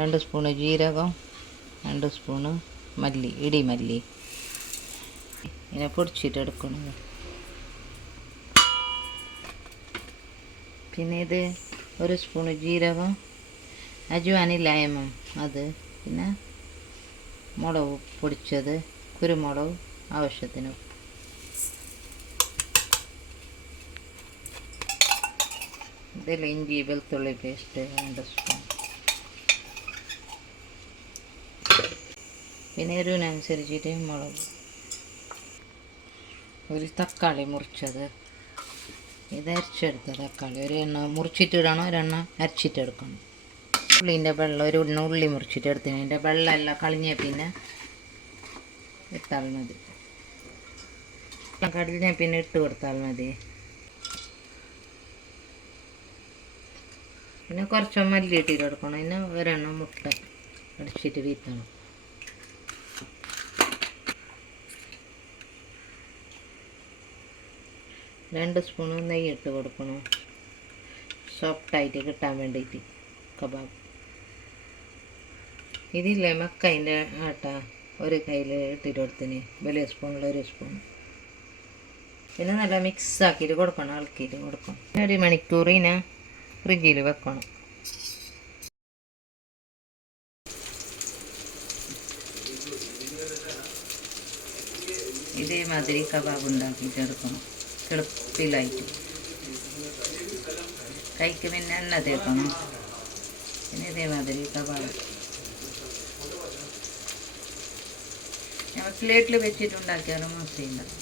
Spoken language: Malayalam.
2 സ്പൂണ് ജീരകം, 2 സ്പൂണ് മല്ലി, ഇടിമല്ലി ഇങ്ങനെ പൊടിച്ചിട്ടെടുക്കണം. പിന്നെ ഇത് 1 സ്പൂണ് ജീരകം, അജ്വാൻ ലൈമ് അത്, പിന്നെ മുളക് പൊടിച്ചത്, കുരുമുളക് ആവശ്യത്തിന്. ഇതിൽ ഇഞ്ചി വെളുത്തുള്ളി പേസ്റ്റ് 2 സ്പൂൺ. പിന്നെ എരിവിനനുസരിച്ചിട്ട് മുളക്. ഒരു തക്കാളി മുറിച്ചത്, ഇത് അരച്ചെടുത്ത തക്കാളി. ഒരു എണ്ണ മുറിച്ചിട്ടിടണം, ഒരെണ്ണം അരച്ചിട്ടെടുക്കണം. ഉള്ളിൻ്റെ വെള്ളം, ഒരു ഉള്ളി മുറിച്ചിട്ട് എടുത്തിന്. അതിൻ്റെ വെള്ളമെല്ലാം കളഞ്ഞ പിന്നെ ഇട്ടാൽ മതി. കടലിനെ പിന്നെ ഇട്ട് കൊടുത്താൽ മതി. പിന്നെ കുറച്ച് മല്ലി ഇട്ടിട്ട് കൊടുക്കണം. പിന്നെ ഒരെണ്ണം മുട്ട അടിച്ചിട്ട് വീത്തണം. രണ്ട് സ്പൂണ് നെയ്യ് ഇട്ട് കൊടുക്കണം, സോഫ്റ്റായിട്ട് കിട്ടാൻ വേണ്ടിയിട്ട് കബാബ്. ഇതില്ലേ മക്കൈൻ്റെ ആട്ട ഒരു കയ്യിൽ ഇട്ടിട്ട് കൊടുത്തിന്, വലിയ സ്പൂണിൽ 1 സ്പൂൺ. പിന്നെ നല്ല മിക്സ് ആക്കിയിട്ട് കൊടുക്കണം, ഇളക്കിയിട്ട് കൊടുക്കണം. 1 മണിക്കൂറിനെ ഫ്രിഡ്ജിൽ വെക്കണം. ഇതേമാതിരി കബാബ് ഉണ്ടാക്കിയിട്ടെടുക്കണം, എളുപ്പത്തിലായിട്ട്. കൈക്ക് പിന്നെ എണ്ണ തേക്കണം. പിന്നെ ഇതേമാതിരി കബാബ് ഞങ്ങൾ പ്ലേറ്റിൽ വെച്ചിട്ടുണ്ടാക്കിയാലും മസിയുണ്ടാവും.